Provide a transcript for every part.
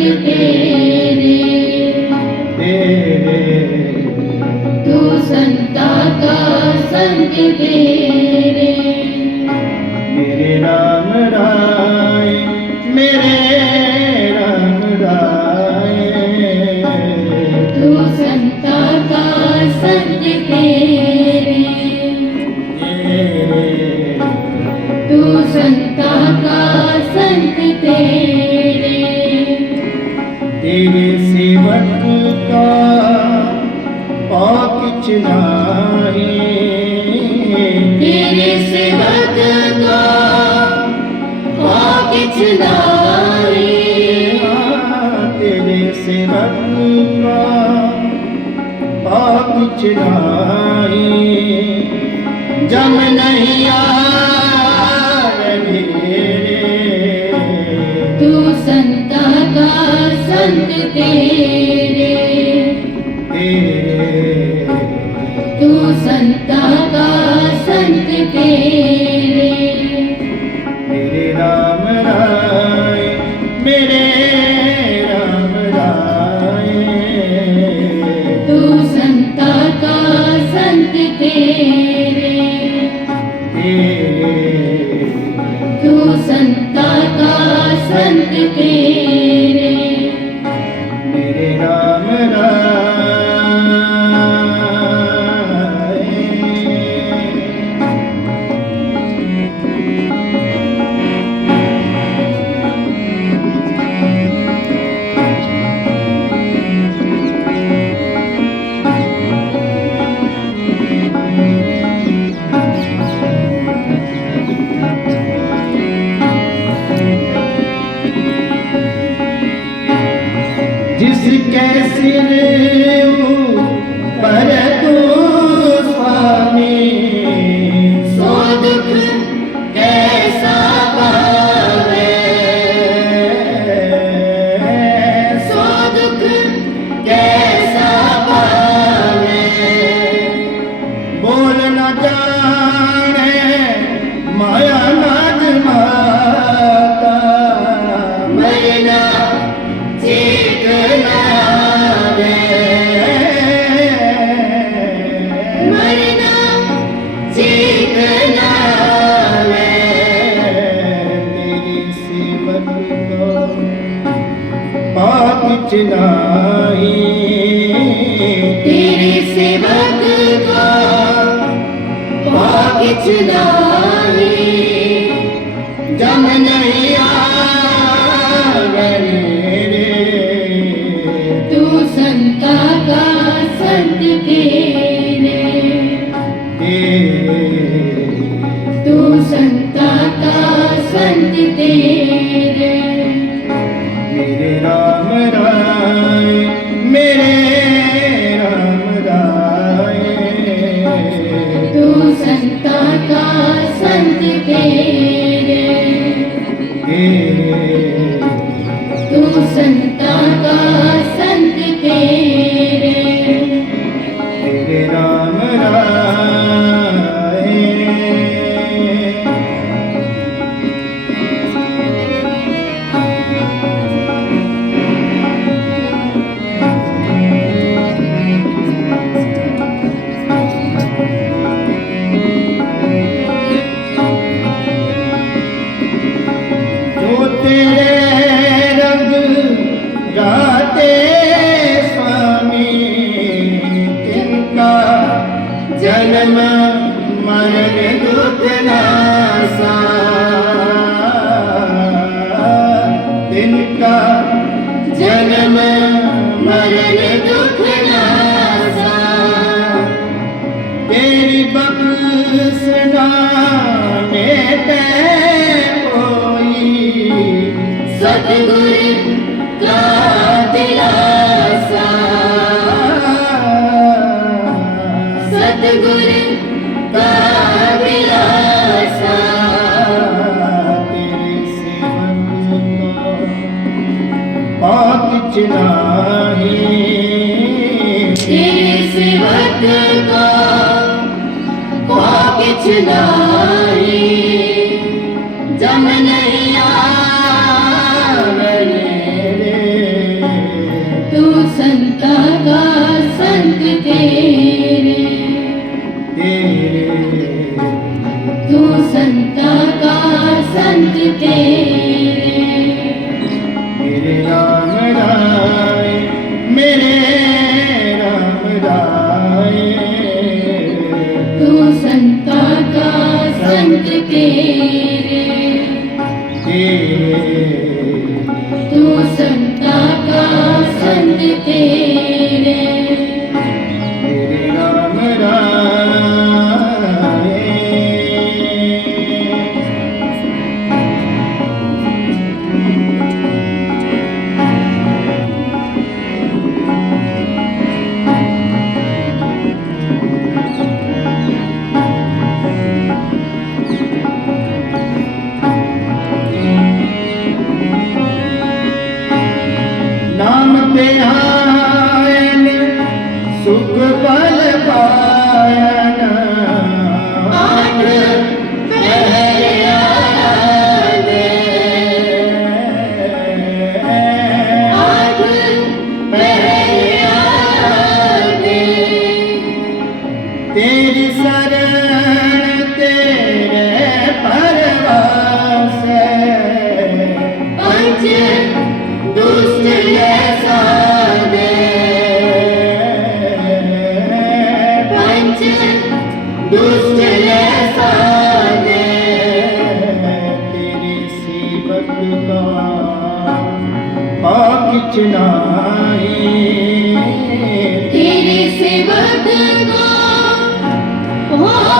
you. सेवन्ता पाप चिनाए जम नहीं तू संता का संत तेरे ਵਿੱਚ ਨਾਹੀ। ਤੇਰੀ ਸਿਵਤ ਕਾ ਪਾ ਵਿੱਚ ਨਾਹੀ। ਜਮ ਨਹੀਂ ਆਵਰੇ ਤੂੰ ਸੰਤਾ ਕਾ ਨਾਹੀ ਤੇਰੇ ਸਿਵਤ ਕਾ ਜਮ ਨਹੀਂ ter.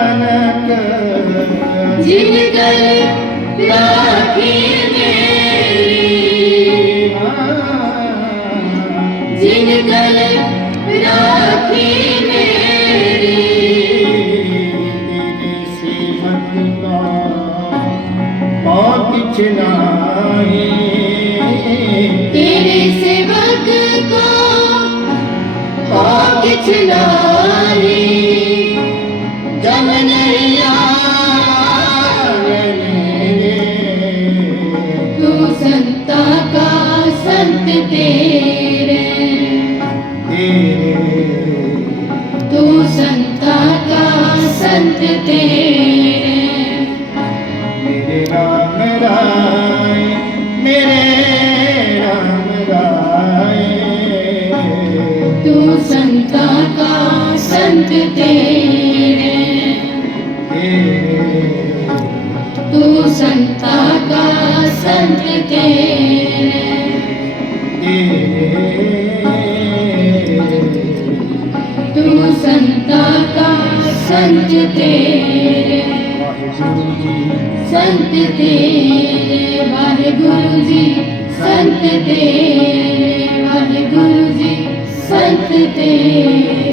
नानक जिन कर राखी मेरी। जिन कर राखी मेरी। पाप छिनाए तेरे तेरे तू संता का संत तेरे मेरे राम राय मेरे राम राय तू संता का संत तेरे तू संता का संत तेरे ਤੂੰ ਸੰਤਾ ਕਾ ਸੰਤ ਤੇਰੇ ਸੰਤ ਤੇਰੇ ਵਾਹਿਗੁਰੂ ਜੀ ਸੰਤ ਤੇਰੇ ਵਾਹਿਗੁਰੂ ਜੀ ਸੰਤ ਤੇਰੇ